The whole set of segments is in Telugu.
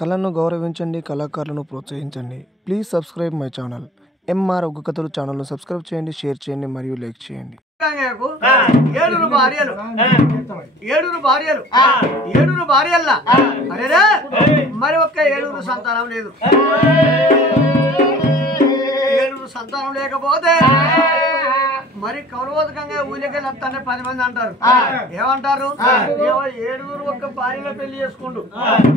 కళను గౌరవించండి, కళాకారులను ప్రోత్సహించండి. Please subscribe my channel. MR ఒగ్గు కథలు ఛానల్ను సబ్స్క్రైబ్ చేయండి, షేర్ చేయండి మరియు లైక్ చేయండి. ఏడుగురు భార్యల్లా అరేరా మరి ఒక్క ఏడుగురు సంతానం లేదు. ఏడుగురు సంతానం లేకపోతే మరి కౌరవోదకంగా ఊళ్ళకెళ్ళి వస్తానే 10 మంది అంటారు. ఏమంటారు? ఏడుగురు ఒక్క భార్యలో పెళ్లి చేసుకుంటూ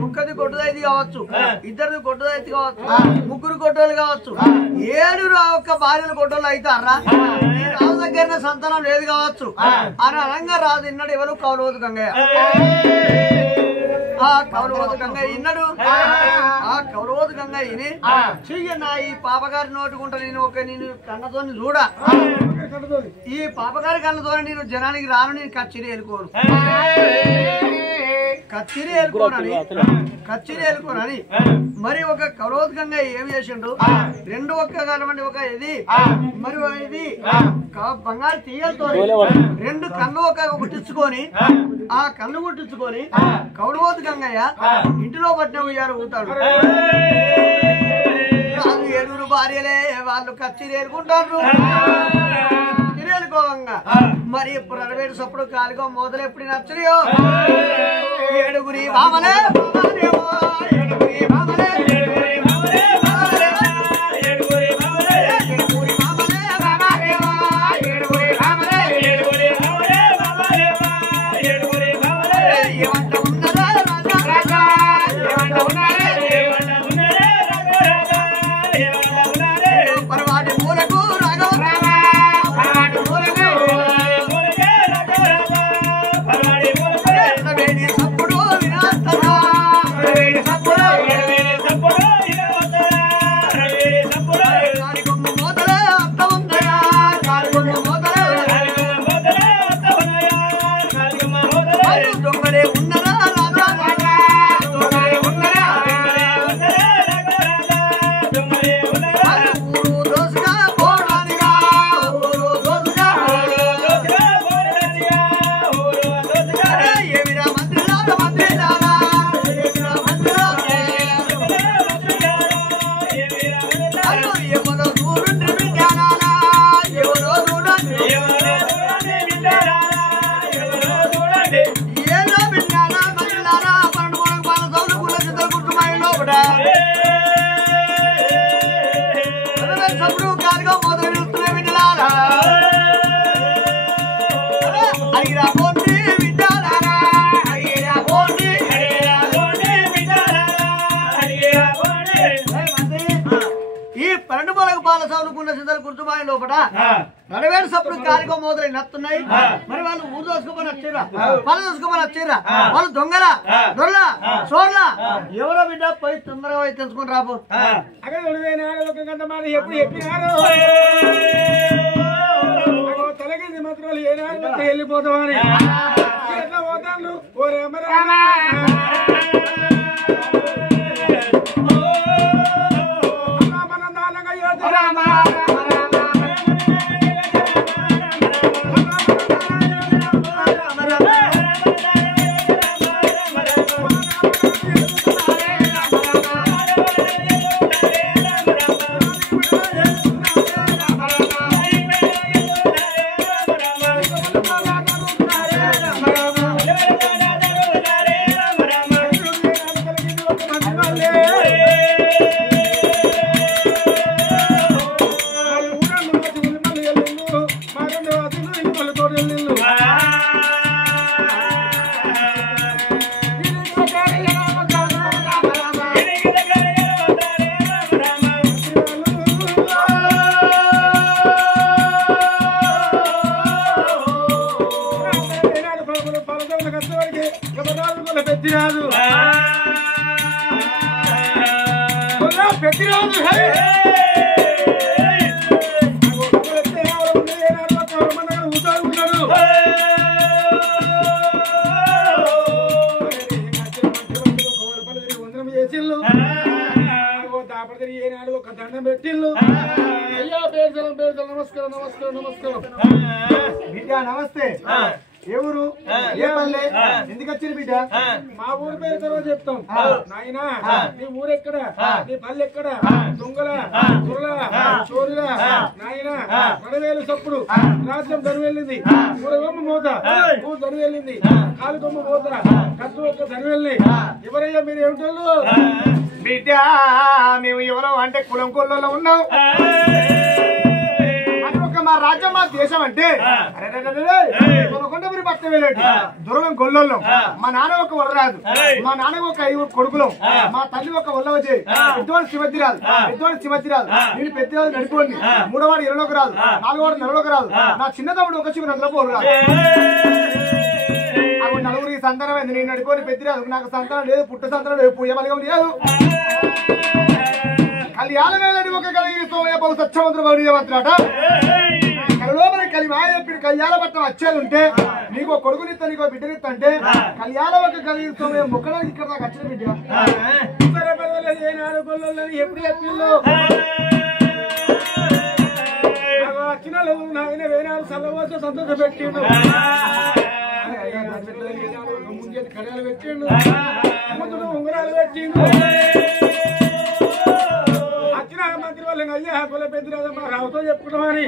ముక్కది గొడ్డుదైతే కావచ్చు, ఇద్దరిది గొడ్డుదైతే కావచ్చు, ముగ్గురు గొడ్డోలు కావచ్చు, ఏడుగురు ఒక్క భార్యలు గొడ్డోళ్ళు అవుతారా? రాజు దగ్గర సంతానం లేదు కావచ్చు అని అనంగా రాజు ఇన్నాడు. ఎవరు? కౌరవోదకంగా. ఆ కౌరవోదకంగా ఇన్నాడు. ఆ కౌరవోదకంగా ఇని చెయ్య నా ఈ పాపగారి నోటుకుంటా నేను కన్నతో చూడ, ఈ పాపగారి కన్నతో నేను జనానికి రాను, నేను కచ్చిరి వెళ్ళుకోను, కచ్చిరి వెళ్ళుకోనని మరి ఒక కౌరవోదకంగా ఏం చేసిండు? రెండు ఒక్క కాలమండి ఒక ఇది మరి ఇది బంగారు తీగలతో రెండు కన్ను ఒక గుట్టించుకొని ఆ కన్ను గుట్టించుకొని కౌరవోదకంగా ఇంటిలో పట్టిన ఉయ్యారు ఊతాడు. ఏడుగురు భార్యలే వాళ్ళు కచ్చిరి ఏరుకుంటారు. ఏరుకోవంగా మరి ఇప్పుడు అరవేడు సప్పుడు కాలుగా మొదలు ఎప్పుడు నచ్చరియో ఏడుగురి వామలే లోపల నడవేడు సప్పుడు కాలిగో మొదలై నత్తున్నాయి. మరి వాళ్ళు ఊరు దోసుకోమని వచ్చారా, పళ్ళు దోసుకోమని వచ్చారా, వాళ్ళు దొంగలా దొరలా చోర్లా ఎవరో బిడ్డ పోయి తొందరగా పోయి తెలుసుకుని రాబో. తలగింది మాత్రం ఏనాడు వెళ్ళిపోతామని ఎట్లా పోతాను పెట్టిరాదు ఏనాడు ఒక దండం పెట్టిల్లు. అయ్యా నమస్కారం నమస్కారం నమస్కారం. నమస్తే. ఏ ఊరు ఏ పల్లె ఎందుకు వచ్చింది బిడ్డ మా ఊరు పేరు తర్వాత చెప్తాం నాయనా నీ ఊరెక్కడ నీ పల్లె ఎక్కడ దొంగల దుర్ల చోరుల నాయనా పడవేలు సప్పుడు రాజ్యం ధను వెళ్ళింది ఊరగొమ్మ మోత ఊరు ధను వెళ్ళింది కాలుకొమ్మ మోత కత్తు ఒక్క ధను వెళ్ళి ఎవరయ్యా మీరు ఏమిటోళ్ళు బిడ్డ మేము ఎవరో అంటే కులం కొల్లో ఉన్నాం మా రాజ్యం మా దేశం అంటే కొనకొండపురి పట్టణం వెళ్ళండి దూరం గొల్లోళ్ళం మా నాన్న ఒక వరరాదు మా నాన్న ఒక 5 కొడుకులం మా తల్లి ఒక వల్లవజే పెద్దవాడు శివద్దిరాదు నేను పెద్దవాడు నడిపోండి 3వాడు 20లోకి రాదు 4వాడు 40లోకి రాదు నా చిన్న తమ్ముడు ఒక శివ నదిలో పోరు రాదు అవి నలుగురికి సంతానం అయింది నేను నడిపోని పెద్దరాదు నాకు సంతానం లేదు పుట్ట సంతానం లేదు పూయమలిగం లేదు కళ్యాణ వేళని ఒక కలిగి సోమయ్య బహు సత్యవంతుడు బౌరీయవంతుడట లోపల కలిమాయ చెప్పిన కళ్యాణ పట్టం వచ్చేది నీకు కొడుకునిస్తా నీకు బిడ్డనిస్తా అంటే కళ్యాణ ఒక కలిగి సోమయ్య మొక్కడానికి ఇక్కడ నాకు వచ్చిన బిడ్డ ఎప్పుడు చెప్పిందో వచ్చిన నాయన వేనాలు చల్లవలసి సంతోష పెట్టిండు ముందు కళ్యాణాలు పెట్టిండు ముందు ఉంగరాలు పెట్టిండు మంత్రి వాళ్ళని అయ్యా కుల పెద్దరాజమ్మ రావుతో చెప్పుకున్నామని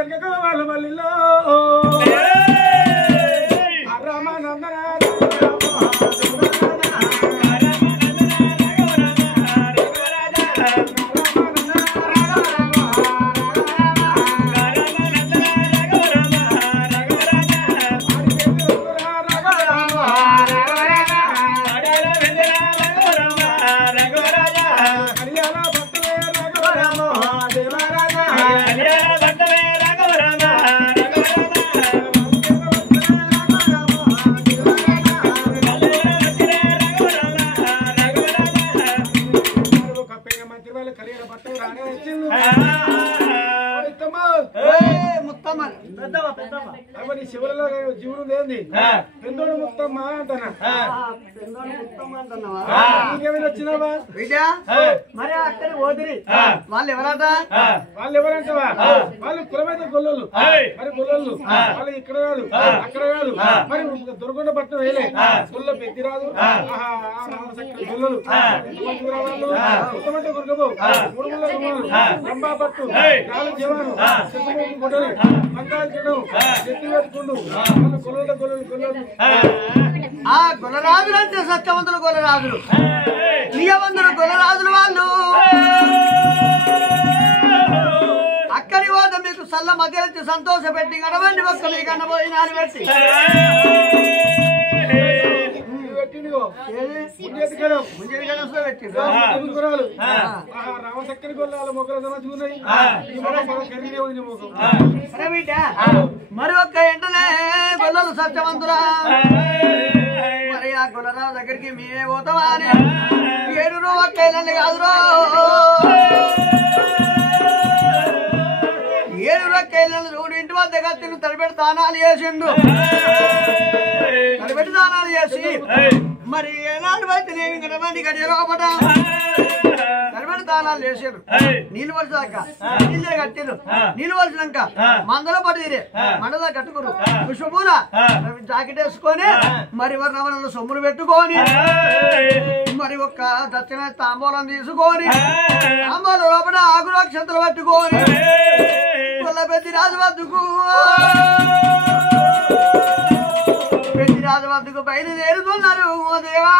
ఎనక వాళ్ళ మళ్ళీలో రామానందన శివులలో జీవుడు లేని పెద్దోడు ముత్తమ్మ అంటానా ఇంకేమైనా వచ్చినావా బిడ్డా మరి అక్కడ పోదిరి వాళ్ళు ఎవరంటవా వాళ్ళు కులమైన గొల్లలు మరి గొల్లలు వాళ్ళు ఇక్కడ కాదు అక్కడ కాదు మరి దొరకొండ పట్టణం వేలే గొల్ల పెద్దిరాదు గొల్లలు ఉత్తమంటే గురకబో 3 గుమ్మలు రంబా పట్టు 4 జవాను కొట్టలు మందాలు చెడు చెట్టు పెట్టుకుండు గొల్లల గొల్లలు ఆ గొల్లరాజులు అంటే సత్యవంతులు గొల్లరాజులు నియమంతులు గొల్లరాజులు వాళ్ళు అక్కడి పోతే మీకు సల్ల మధ్యలో సంతోష పెట్టి గడవండి ఒక్క మీ కన్నపోయినారు పెట్టి రామశక్కరి గొల్లాల మొక్కలు సమర్చుకున్నాయి మరి ఒక్క ఎంటనే గొల్లలు సత్యవంతురా మరి ఆ గొల్లరావు దగ్గరికి మేమే పోతామా అని 7 ఒక్కైలండి కాదురో 7 ఒక్కైలను చూడు ఇంటి వద్ద గత్తిని తడిపెట్టి దానాలు చేసిండు తడిపెట్టి దానాలు చేసి మరి ఏనాడు బట్టి నేను గడవండి గడియ లోపట తడిపెట్టి దానాలు చేసారు నీళ్ళు వలసాక నీళ్ళు కట్టిరు నీళ్ళు వలసినాక మందలో పడి మండలా కట్టుకురు పుష్పూర జాకెట్ వేసుకొని మరి రవణలో సొమ్ములు పెట్టుకొని మరి ఒక్క దక్షిణ తాంబూలం తీసుకొని తాంబూలం లోపల ఆకులు అక్షంతలు పట్టుకొని పెద్ద రాజు వద్దకు పెద్దిరాజు వద్దకు బయలుదేరుతున్నారు ఓ దేవా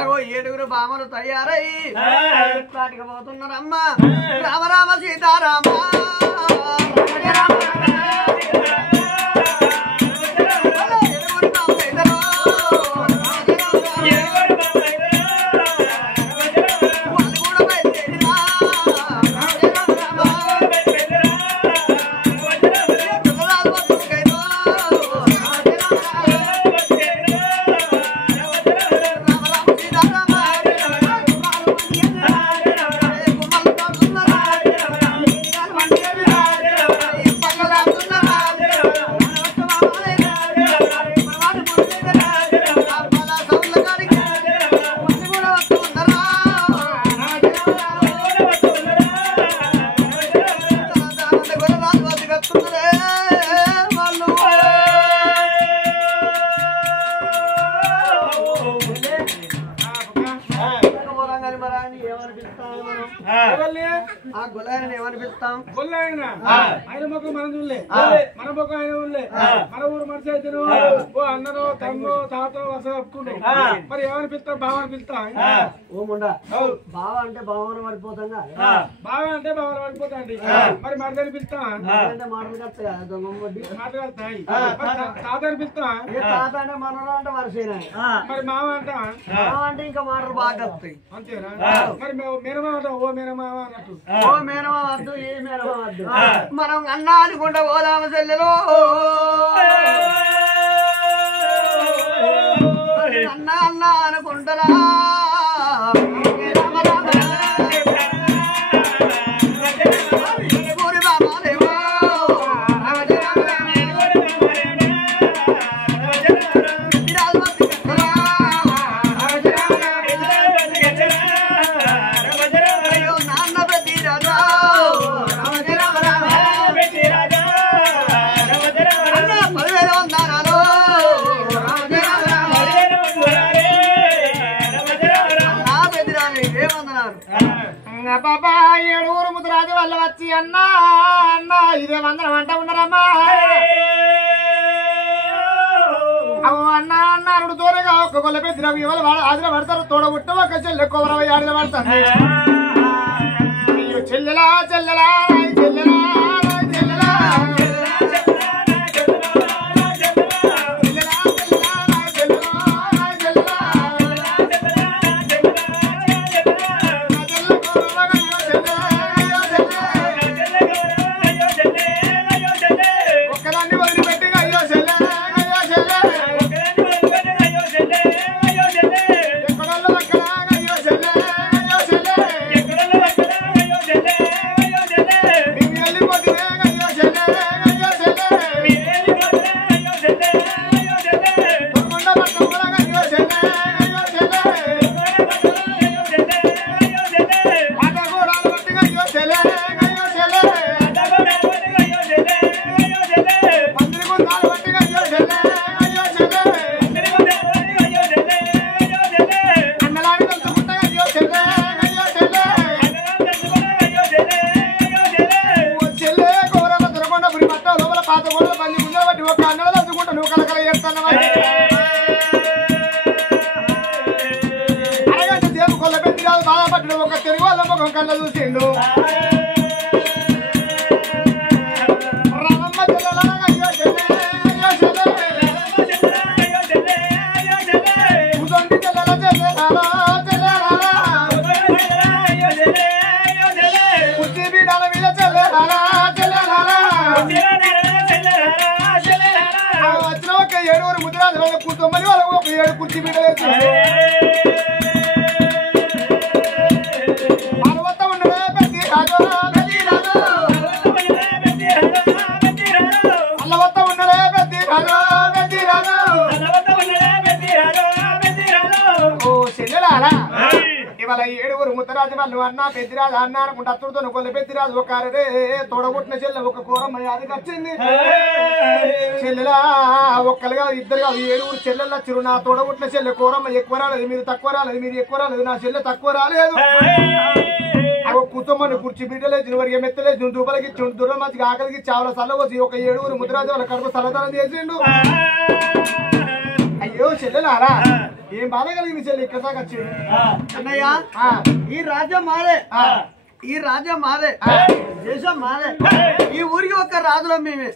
అగో 7 బామలు తయారయ్యి ఎట్లాంటికి పోతున్నారమ్మా రామ రామ సీతారామ ఆ గులాయన ఏమనిపిస్తాం గొల్ల ఆయన మొక్క మనం చూడలే మన మొక్క ఆయన చూడలే మన ఊరు మనిషి అయితే ఓ అన్ననో తమ్ముడో తాతో వస కప్పుకుంటాం మరి ఏమనిపిస్తాం బావ అనిపిస్తాం ఓ ముండా బావ అంటే బావన పడిపోతాం బావ అంటే బావ పడిపోతాండి మరి మరిది అనిపిస్తాం అంటే మాటలు కలుస్తాయి కదా దొంగ వడ్డీ మాట్లాడతాయి తాత అనిపిస్తాం తాత అంటే మనలో అంటే వరుసైనా మరి మామ అంట మావ అంటే ఇంకా మాటలు బాగా వస్తాయి అంతేనా మరి మేనమామ అంట ఓ మేనమామ అన్నట్టు ఓ మేనమా వద్దు ఏ మేనమా వద్దు మనం అన్నా అనుకుంటా పోదామ చెల్లెలో అన్నా అన్నా అనుకుంటారా బాబా 7 ముద్రాజు వల్ల వచ్చి అన్నా అన్నా ఇదే వందనం అంట ఉన్నారమ్మా అవు అన్నా అన్నారుడు తోరగా ఒక్క గొల్ల పెద్ద ఇవాళ వాడు ఆదిలో పడతారు తోడబుట్ట ఒక చెల్లె కొబ్బరి ఆడిలో పడతాను అయ్యో చెల్లెలా చెల్లెలా చెల్లెలా చెల్లెలా కళ్ళ చూసిండు రామమ్మ చెల్లెలాగా అయ్యో చెల్లె అయ్యో చెల్లె ఉదండి చెల్లెల చెల్లెలారా చెల్లెలారా కుర్చీ బీడాల మీద చెల్లెలారా చెల్లెలారా వచ్చిన ఒక 7 ముద్రాజు వాళ్ళ కుటుంబం వాళ్ళ ఒక 7 కుర్చీ బీడలు ఇవాళ 7 ముత్తరాజు వాళ్ళు అన్న పెద్దిరాజు అన్న అనుకుంటే అత్తుడితో కొల్ల పెద్దిరాజు ఒక అరే తోడగొట్టిన చెల్లె ఒక కూరమ్మ అది వచ్చింది చెల్లెలా ఒక్కలుగా ఇద్దరుగా 7 చెల్లెళ్ళు వచ్చిరు నా తోడగొట్టిన చెల్లె కూరమ్మ ఎక్కువ రాలేదు మీరు తక్కువ రాలేదు మీరు ఎక్కువ రాలేదు నా చెల్లె తక్కువ రాలేదు అవి కుటుంబాన్ని కుర్చీ బిడ్డలేదు వరకు మెత్తలేదు దుబ్బలకి దుర్ర మంచిగా ఆకలికి చావల సల్లవచ్చి ఒక 7 ముత్తరాజు వాళ్ళ కడుపు సలతనం చేసిండు అయ్యో చెల్లెలారా ఏం బాధ కలిగింది చెల్లి ఇక్కడ దాకా వచ్చి అన్నయ్య ఈ రాజ్యం మాదే ఈ రాజ్యం మాదే దేశం మాదే ఈ ఊరికి ఒక రాజులో మేమే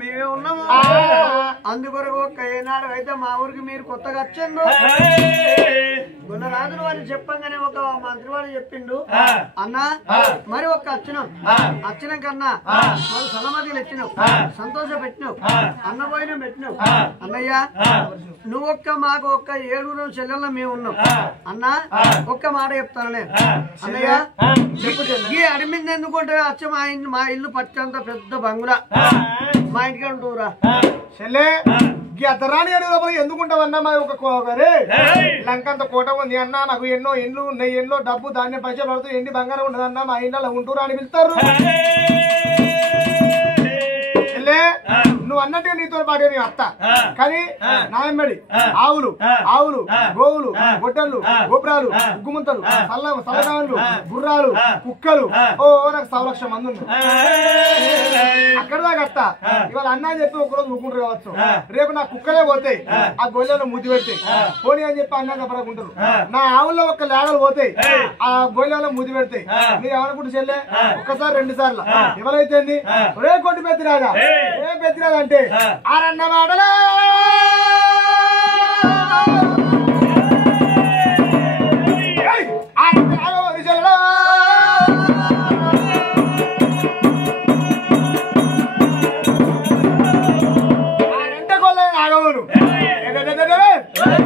మేమే ఉన్నాము అందుకొరకు ఒక్క ఏనాడు అయితే మా ఊరికి మీరు కొత్తగా వచ్చిండు మొన్న రాజులు వారిని చెప్పంగానే ఒక మంత్రి వాడు చెప్పిండు అన్నా మరి ఒక్క వచ్చినాం కన్నా మరి సలమతిలు ఎత్తినావు సంతోష పెట్టినావు అన్న పోయిన పెట్టినావు అన్నయ్య నువ్వు మాకు ఒక్క 7 చెల్లెల్లో మేము ఉన్నాం అన్నా ఒక్క మాట చెప్తాను నేను అన్నయ్య ఈ అడిమింది ఎందుకుంటే వచ్చి మా ఇల్లు పట్టంత పెద్ద బంగులా మా ఇంటికి అంటూరా చెల్లె అద్దరాని అడుగు లోపల ఎందుకుంటావన్నా మా ఒక లంకంత కోట ఉంది అన్న నాకు ఎన్నో ఇండ్లు ఉన్నాయి ఎన్నో డబ్బు ధాన్యం పైసలు పడుతూ ఎండి బంగారం ఉండదన్నా మా ఇంట్లో ఉంటూరా అని పిలుస్తారు చెల్లె నువ్వు అన్నట్టుగా నీతో పాటు నీ అత్త కానీ నాయమ్మడి ఆవులు గోవులు గొడ్డళ్ళు గోపురాలు ఉగ్గుముంతలు సల్లగాన్లు గుర్రాలు కుక్కలు నాకు 1,00,000 మంది ఉన్నారు అక్కడ దాకా అత్త ఇవాళ అన్న అని చెప్పి ఒకరోజు ఊకుంటారు కావచ్చు రేపు నా కుక్కలే పోతాయి ఆ గొల్లెలో ముద్దు పెడతాయి పోనీ అని చెప్పి అన్న పడకుంటారు నా ఆవుల్లో ఒక లేగలు పోతాయి ఆ గొల్లెలో ముద్దు పెడతాయి మీరు ఏమనుకుంటు చెల్లె ఒక్కసారి 2 సార్లు ఎవరైతే రే కొట్టి పెద్దిరాదా ఏం పెద్దిరాదా అంటే ఆరన్న మాటలా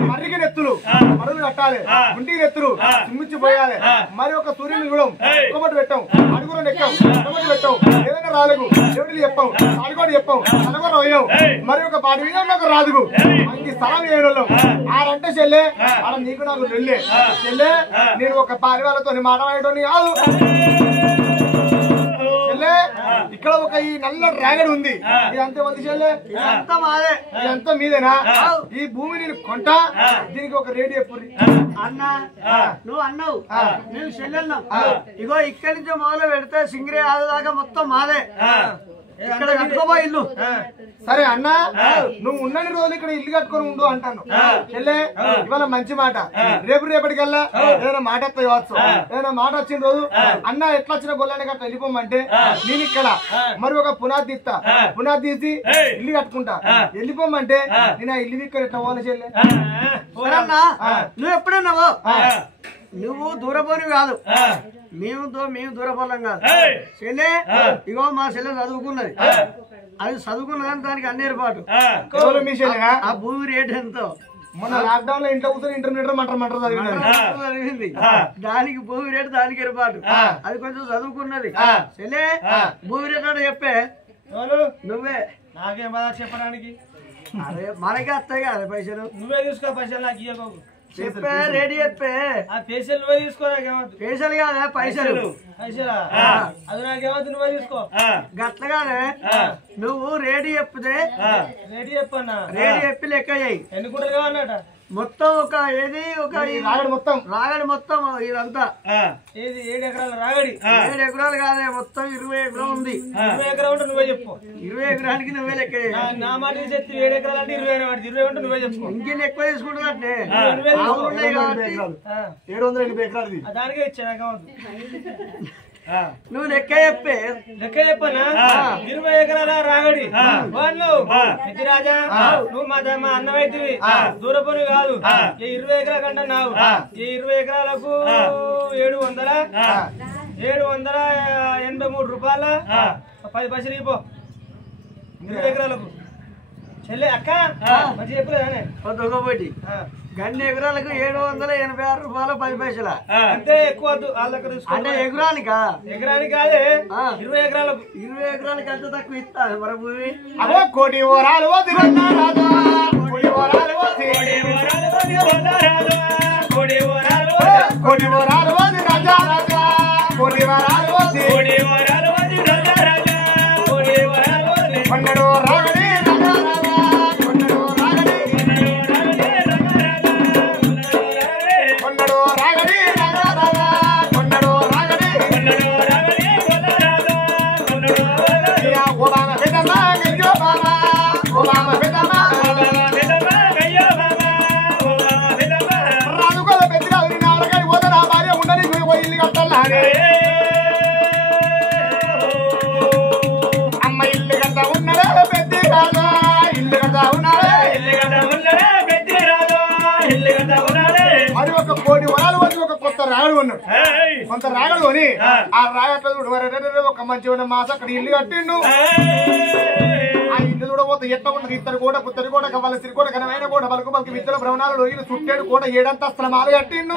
మర్రికి నెత్తులు మరుగు కట్టాలి గుంటికి నెత్తులు సిమ్మిచ్చి పోయాలి మరి ఒక సూర్యుని చూడం ఒక్కబట్టి పెట్టాం అడుగులో నెక్కాం ఒక్కబట్టి పెట్టాం ఏదైనా రాలుగు దేవుడికి చెప్పాం అడుగోడు చెప్పాం అనగో రోయం మరి ఒక పాటి మీద ఒక రాదుగు మంచి స్థలం వేయడం ఆడంటే చెల్లె ఆడ నీకు నాకు వెళ్ళే చెల్లె నేను ఒక పారి వాళ్ళతో మాట వేయడం కాదు చెల్లె ఇక్కడ ఒక ఈ నల్ల డ్రాగన్ ఉంది ఇదంతా మంది చెల్లె ఇదంతా మాదే ఇదంతా మీదేనా ఈ భూమి నేను కొంటా దీనికి ఒక రేటు చెప్పుర్రి అన్నా నువ్వు అన్నావు నేను చెల్లెన్నావు ఇగో ఇక్కడి నుంచి మొదలు పెడితే సింగరే ఆదాకా మొత్తం మాదే ఇక్కడ కట్టుకోబో ఇల్లు సరే అన్నా నువ్వు ఉన్నన్ని రోజులు ఇక్కడ ఇల్లు కట్టుకొని ఉండు అంటాను చెల్లె ఇవాళ మంచి మాట రేపటికల్లా ఏదైనా మాట వస్తాయి కావచ్చు ఏదైనా మాట వచ్చిన రోజు అన్న ఎట్లా వచ్చిన గొల్లని గట్ట వెళ్ళిపోమంటే నేను ఇక్కడ మరి ఒక పునాది తీస్తా పునాది తీసి ఇల్లు కట్టుకుంటా వెళ్ళిపోమంటే నేను ఆ ఇల్లు ఇక్కడ ఎట్లా పోవాలి చెల్లె నువ్వు ఎప్పుడన్నావు నువ్వు దూరపోని కాదు మేము దూరపోలం కాదు చెల్లె ఇగో మా చెల్లె చదువుకున్నది అది చదువుకున్నదని దానికి అన్ని ఏర్పాటు ఆ భూమి రేట్ ఎంతో మొన్న లాక్డౌన్ లో ఇంట్లో కూర్చొని ఇంటర్మీడియట్ మంటారు జరిగింది దానికి భూమి రేటు దానికి ఏర్పాటు అది కొంచెం చదువుకున్నది చెల్లె భూమి రేట్ అంటే చెప్పే నువ్వే నాకేం బాధ చెప్పడానికి అదే మనకే వస్తాయి కదా పైసలు నువ్వే తీసుకో పైసలు నాకు ఇవ్వకు చెప్పే రెడీ చెప్పే ఆ పైసలు నువ్వే తీసుకో నాకేమవుతుంది పైసలు కాదా పైసలు పైసలా అది నాకేమవుతుంది నువ్వే తీసుకో గట్లగానే నువ్వు రేడి చెప్తే రెడీ చెప్పన్నా రేడి చెప్పి లెక్క చేయి ఎన్ని గుంటలు కావాలన్నట మొత్తం ఒక ఏది ఒక రాగడి మొత్తం ఇదంతా ఏది 7 ఎకరాల రాగడి 7 ఎకరాలు కాదే మొత్తం 20 ఎకరాలు ఉంది 20 ఎకరాలు ఉంటే నువ్వే చెప్పు 20 ఎకరానికి నువ్వే లెక్క నా మాట చెప్తే 7 ఎకరాలు అంటే 20 ఉంటే నువ్వే చెప్పు ఇంకెన్ని ఎక్కువ తీసుకుంటున్నట్టే 780 ఎకరాలు దానికే ఇచ్చా నువ్వు లెక్క చెప్పనా 20 ఎకరాల రాగడి రాజా నువ్వు మా అన్నమైతివి దూరపోని కాదు ఈ 20 ఎకరాల కంటే నావు ఈ 20 ఎకరాలకు 783 రూపాయల 10 పైసలు ఇపో 20 ఎకరాలకు చెల్లె అక్క మంచి చెప్పలేదానే ఒకటి గన్ని ఎకరాలకు 786 రూపాయల 10 పైసల అంటే ఎక్కువ అంటే ఎకరానికి కాదే 20 ఎకరాలకు 20 ఎకరాలకి అంత తక్కువ ఇస్తా మన భూమి కోటి ఓరాలు కొంత రాగలోని ఆ రాగట్లు ఒక మంచి మాస అక్కడ ఇల్లు కట్టిండు ఆ ఇల్లు చూడబోతే ఎట్లా ఉన్నది ఇత్తడి కోట పుత్తడి కోట కవ్వాల సిరికోట ఘనమైన కోట బలుకు బలికి విత్తల భ్రవణాలు లోయలు చుట్టేడు కోట 7 అంతస్తుల మాలు కట్టిండు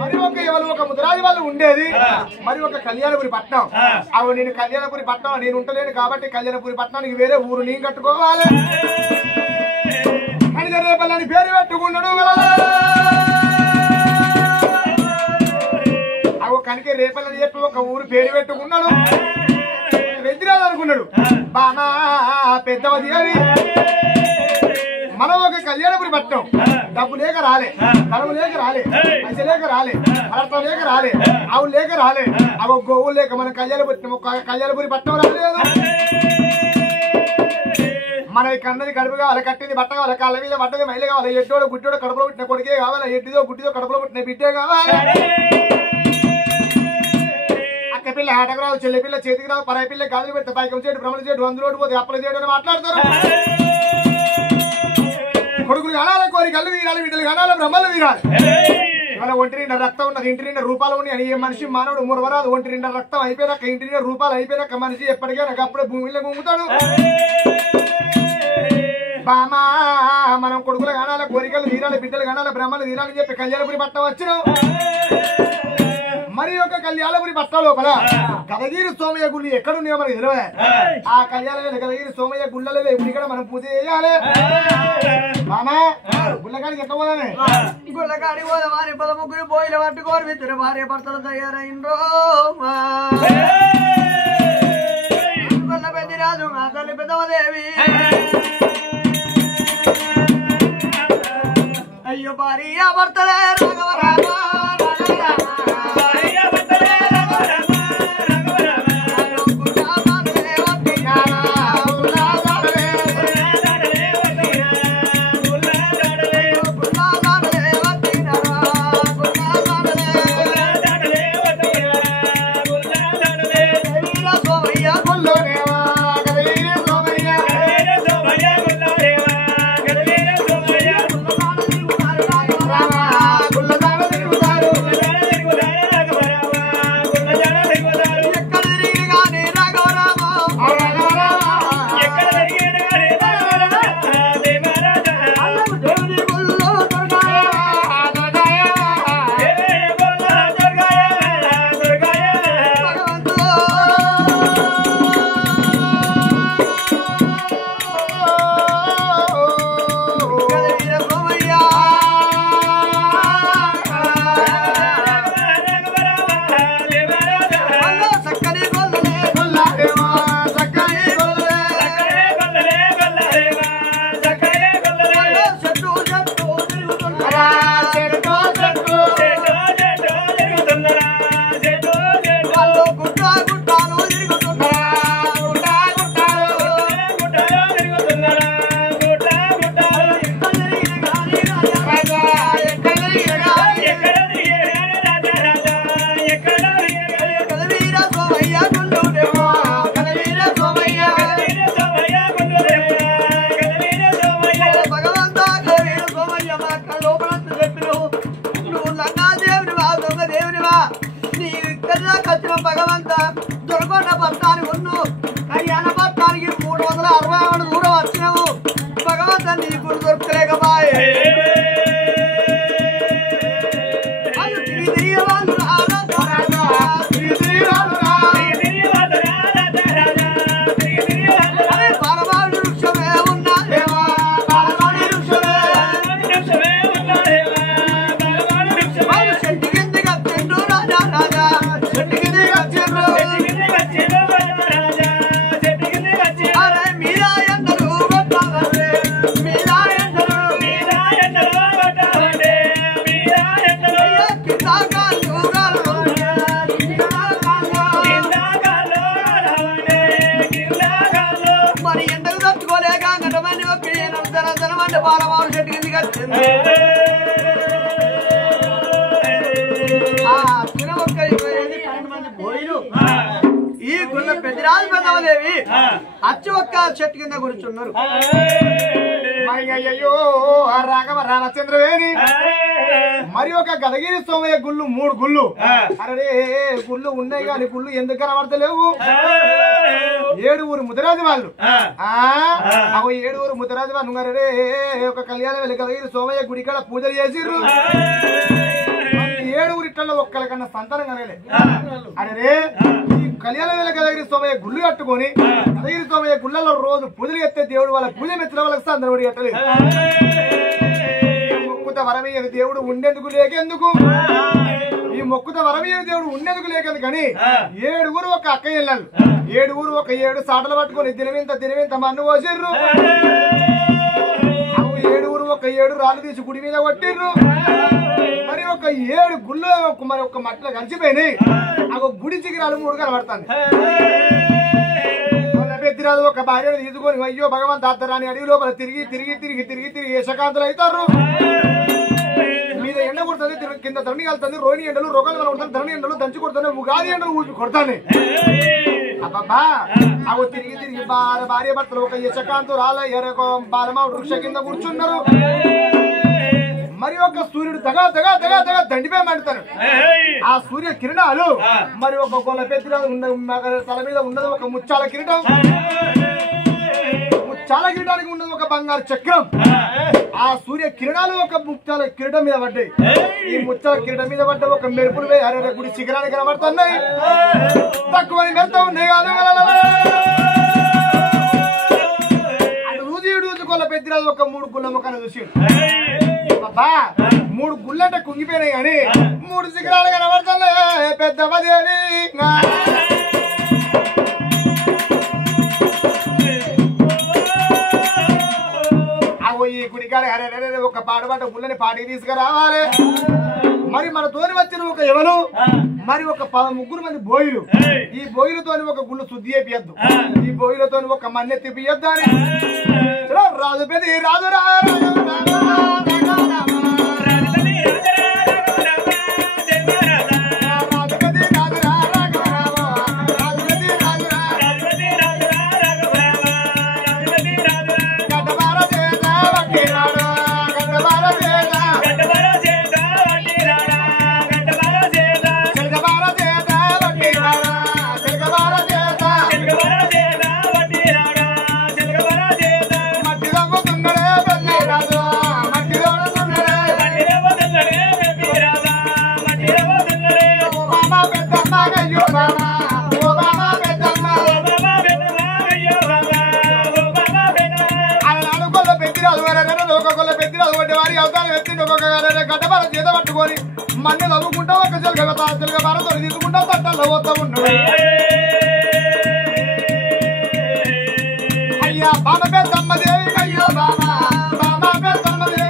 మరి ఒక ఎవరు ఒక ముదిరాజు వాళ్ళు ఉండేది మరి ఒక కళ్యాణపురి పట్నం అవు నేను కళ్యాణపురి పట్నం నేను ఉంటలేను కాబట్టి కళ్యాణపురి పట్నానికి వేరే ఊరు నేను కట్టుకోవాలి కనిజరేపల్లని పేరు పెట్టుకున్నాడు కనుక రేపల్లని చెప్పి ఒక ఊరు పేరు పెట్టుకున్నాడు పెద్దిరాదు అనుకున్నాడు. బామా పెద్దవది అవి మనం ఒక కళ్యాణపురి పట్టం. డబ్బు లేక రాలే, ధనం లేక రాలే, పైస లేక రాలే, అర్థం లేక రాలే, ఆవులు లేక రాలే, అవి గోవులు లేక మన కళ్యాణపురి పట్టం రాలేదు. మన కన్నది కడుపు కావాలి, కట్టింది బట్ట కావాలి, కాళ్ళ మీద పట్టది మైలు కావాలి, ఎడ్డోడు గుడ్డోడు కడుపులో పుట్టిన కొడుకే కావాలి, ఎడ్డిదో గుడ్డిదో కడుపులో పుట్టిన బిడ్డే కావాలి. అక్క పిల్ల ఆటకు రాదు, చెల్లి పిల్ల చేతికి రాదు, పరాయి పిల్ల గాజులు పెడితే పైకం చేయడు, భ్రమలు చేయడు, అందులోటి పోతే అప్పలు చేయడు అని మాట్లాడతారు. కొడుకులు కానాల కోరి కళ్ళు తీరాలి, బిడ్డలు కానాల బ్రహ్మలు తీరాలి. ఇవాళ ఒంటి నిండా రక్తం ఉన్నది, ఇంటి నిండా రూపాలు ఉన్నాయి అని ఏ మనిషి మానవుడు మురవరాదు. ఒంటి నిండా రక్తం అయిపోయినాక, ఇంటి నిండా రూపాలు అయిపోయినాక మనిషి ఎప్పటికైనా అప్పుడే భూమిలో గుంగుతాడు. బామా మనం కొడుకులు కానాల కోరికలు తీరాలి, బిడ్డలు కానాల బ్రహ్మలు తీరాలని చెప్పి కళ్యాణపురి పట్టం వచ్చినాం. మరి ఒక కళ్యాణపురి పట్ట లోపల గదగిరి సోమయ్య గుళ్ళు ఎక్కడున్నాయో మనకి తెలియదు. ఆ కళ్యాణ గదగిరి సోమయ్య గుళ్ళలో ఇక్కడ మనం పూజ చేయాలి. మామా గుళ్ళకాడికి ఎట్లా పోదామే? గుళ్ళకాడికి పోదామని 13 పోయిన పట్టుకోరు మిత్రులు భార్య భర్తలు తయారైండ్రో. గుళ్ళ పెద్దిరాజు మా తల్లి పెద్దమదేవి అయ్యో భార్య భర్తలే రాఘవ రామ భగవంత దొరకొండ పట్టానికి ఉన్ను కళ్యాణ పట్టానికి 360 దూరం వచ్చినావు. భగవంత నీ గుడి దొరకలేకపాయే. ఈ గుళ్ళ పెద్దరాజు పెద్దమదేవి అచ్చి ఒక్క చెట్టు కింద కూర్చున్నారు. అయ్యో రాఘవ రామచంద్రవేణి మరి ఒక గదగిరి సోమయ్య గుళ్ళు 3 గుళ్ళు. అరే గుళ్ళు ఉన్నాయి కానీ గుళ్ళు ఎందుకు కనబడతలేవు? 7 ముదిరాజు వాళ్ళు. 7 ముదిరాజు వాళ్ళు అరే ఒక కళ్యాణం వెళ్ళి గదగిరి సోమయ్య గుడి కాడ పూజలు చేసిర్రు. 7 ఇట్లలో ఒక్కరికన్నా సంతానం కనగలే. అరే ఈ కళ్యాణం వెళ్ళి గదగిరి సోమయ్య గుళ్ళు కట్టుకొని గదగిరి సోమయ్య గుళ్ళలో రోజు పూజలు చేస్తే దేవుడు వాళ్ళ పూజ మెచ్చిన వాళ్ళకి సందడి కట్టలేదు. వరమయ్య దేవుడు ఉండేందుకు లేకెందుకు? ఈ ఈ మొక్కుత వరవీర దేవుడు ఉన్నందుకు లేకదు కానీ 7 ఒక అక్క ఇళ్ళలు 7 ఒక 7 సాటలు పట్టుకొని దినవింత మన్ను పోసిర్రు 7 ఒక 7 రాళ్ళు తీసి గుడి మీద కొట్టిర్రు మరి ఒక 7 గుళ్ళు మరి ఒక మట్టిలో కలిసిపోయినాయి గుడి చిగిరాలు 3 కనబడతాను పెద్దిరాజు ఒక భార్యను తీసుకొని అయ్యో భగవంత్ అత్తరాని అడిగి లోపల తిరిగి యశకాంతులు అవుతారు మీద ఎండ కొడుతుంది కింద ధరణి కలుతుంది రోహిణి ఎండలు రోగాలు కొడుతుంది ధరణి ఎండలు దంచి కొడుతుంది ఉగాది ఎండలు ఊపి కొడతాను అబ్బా అవి తిరిగి భార్య భర్తలు ఒక యశకాంతు రాల బాలమా వృక్ష కింద కూర్చున్నారు మరి ఒక సూర్యుడు తగా దండిపై మండుతారు ఆ సూర్య కిరణాలు మరి ఒక గొల్ల పెద్ద తల మీద ఉన్నది ఒక ముచ్చాల కిరీటం ముచ్చాల కిరీటానికి ఉన్నది ఒక బంగారు చక్రం ఆ సూర్య కిరణాలు ఒక ముచ్చాల కిరీటం మీద పడ్డాయి ఈ ముచ్చాల కిరీటం మీద పడ్డ ఒక మెరుపులు అరే గుడి శిఖరానికి కనబడుతున్నాయి తక్కువ వెళ్తా ఉన్నాయి రోజు గొల్ల పెద్దిరాజు ఒక 3 గుళ్ళ ముఖాన్ని చూసి అబ్బా 3 గుళ్ళంటే కుంగిపోయినాయి కానీ 3 శిఖరాలు కనబడుతున్నాయి పెద్దమదేవి ఈ గుడికాడ ఒక పాడబడ్డ గుళ్ళని పాటికి తీసుకురావాలి మరి మన తోని వచ్చిన ఒక ఎవరు మరి ఒక 3 మంది బోయిలు ఈ బోయిలతోని ఒక గుళ్ళు శుద్ధి చేపియద్దు ఈ బోయిలతోని ఒక మన్నెత్తి పియద్దు అని రాజు పెద్ద రాజు గడ్డబార చేత పట్టుకొని మన్ను నవ్వుకుంటా ఒక చిలక బారతో తీసుకుంటా తట్టల్లో పోతా ఉన్నాడు అయ్యా బామ పెద్దమ్మ దేవి అయ్యో బామ పెద్దమ్మ దేవి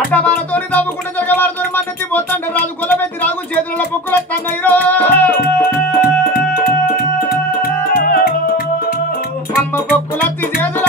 అడ్డబాలతోని దవ్వుకుంటే జగబాలతోని మన్నెత్తి పోతాంటే రాజు కొలబెత్తి రాజు చేతులలో పొక్కులు వస్తున్నాయి అమ్మ పొక్కులత్తి చేదు